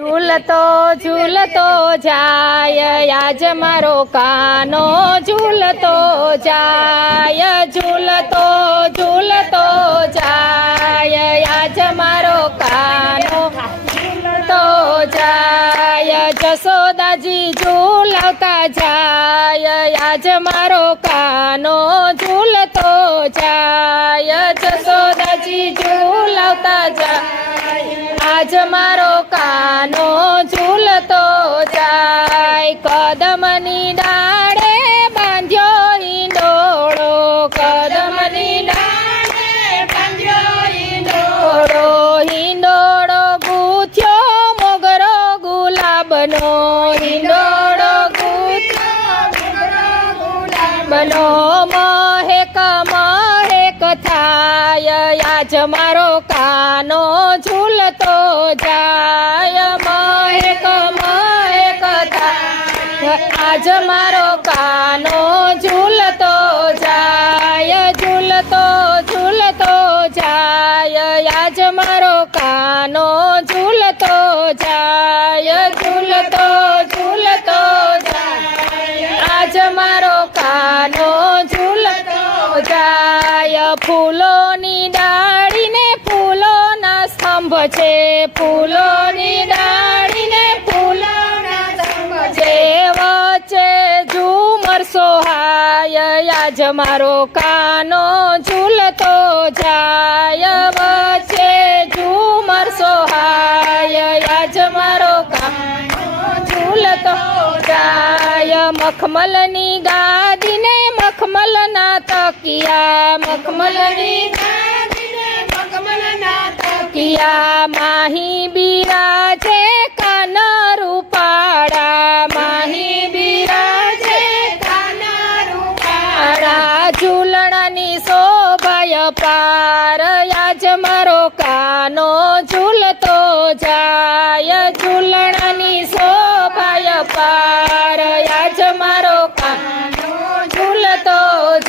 ઝૂલતો ઝૂલતો જાય આજ મારો કાનો ઝૂલતો જાય ઝૂલતો ઝૂલતો જાય આજ મારો કાનો ઝૂલતો જાય જશોદાજી ઝૂલવતા જાય આજ મારો કાનો ઝૂલતો જાય જશોદાજી ઝૂલવતા જાય આજ મારો કાનો ઝૂલતો જાય કદમની ડાળે બાંધ્યો ઈંડોળો કદમની ડાળે બાંધ્યો ઈંડોળો ઈંડોળો ગૂંથ્યો મોગરો ગુલાબનો ઈંડોળો ગૂંથ્યો મોગરો ગુલાબનો મહેક મહેક થાય આજ મારો કાનો ઝૂલતો જાય મહેક મહેક થાય આજ મારો કાનો ઝૂલતો જાય ઝૂલતો ઝૂલતો જાય આજ મારો કાનો ઝૂલતો જાય ઝૂલતો ઝૂલતો જાય આજ મારો કાનો ઝૂલતો જાય ફૂલોની ડાળીને ફૂલોના સ્તંભ છે ફૂલોની ડાળીને ફૂલોના સ્તંભ છે વચ્ચે ઝુમર સોહાય આજ મારો કાનો ઝૂલતો જાય વચ્ચે ઝુમર સોહાય આજ મારો કાનો ઝૂલતો જાય મખમલની ગાદીને મખમલના તકિયા મખમલની ગાદીને મખમલના તકિયા માહી બિરાજે કાન રૂપાળા માહી બિરાજે કાન રૂપાળા ઝૂલણાની શોભાય પાર આજ મારો કાનો ઝૂલતો જાય ઝૂલણાની શોભાય પાર આજ મારો કાનો ઝૂલતો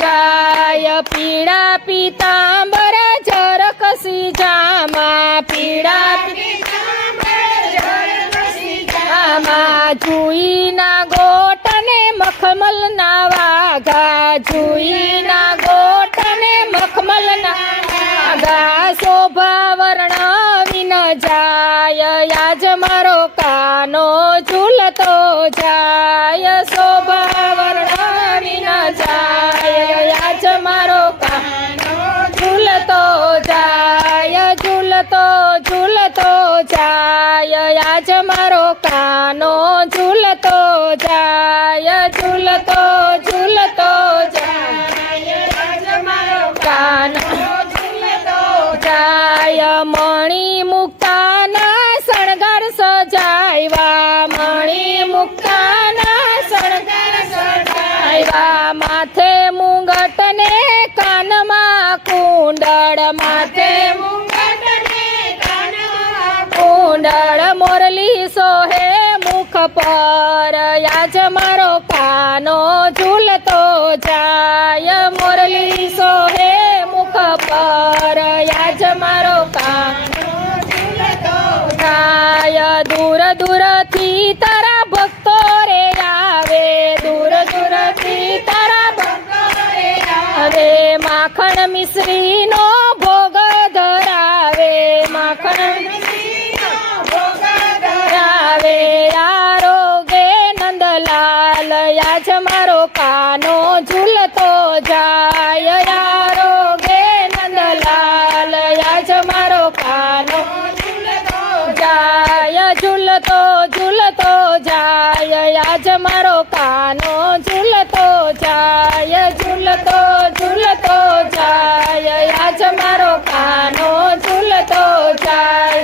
જાય પીળા પીતાંબર ઝરકસી જામા પીળા પીતાંબર ઝરકસી જામા જુઈના ગોટને મખમલના વાઘા જુઈના ગોટને મખમલના વાઘા શોભા વર્ણવીન જાય આજ મારો કાનો ઝૂલતો જાય શોભા વર્ણવીન જાય આજ મારો કાનો ઝૂલતો જાય ઝૂલતો ઝૂલતો જાય આજ મારો કાનો ઝૂલતો જાય ઝૂલતો ઝૂલતો જાય આજ મારો કાનો ઝૂલતો જાય મણી મુક્તાના શણગાર સજાવ્યા મણી મુક્તાના શણગાર સજાવ્યા માથે મુંગટને કાનમાં કુંડળ માથે મુંગટને કાનમાં કુંડળ મોરલી સોહે મુખ પર આજ મારો કાનો ઝૂલતો જાય મોરલી સોહે મુખ પર આજ મારો કાનો ઝૂલતો જાય દૂર દૂરથી તારા ભક્તો રે આવે દૂર દૂરથી તારા ભક્તો રે આવે માખણ મિશ્રીનો ભોગ ધરાવે માખણ મિશ્રીનો ભોગ ધરાવે આરોગે નંદલાલ આજ મારો કાનો ઝૂલતો જાય આરોગે નંદલાલ આજ મારો કાનો ઝૂલતો જાય ઝૂલતો ઝૂલતો જાય આજ મારો કાનો ઝૂલતો જાય ઝૂલતો ઝૂલતો જાય આજ મારો કાનો ઝૂલતો જાય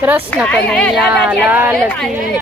કૃષ્ણ કનૈયા લાલ કી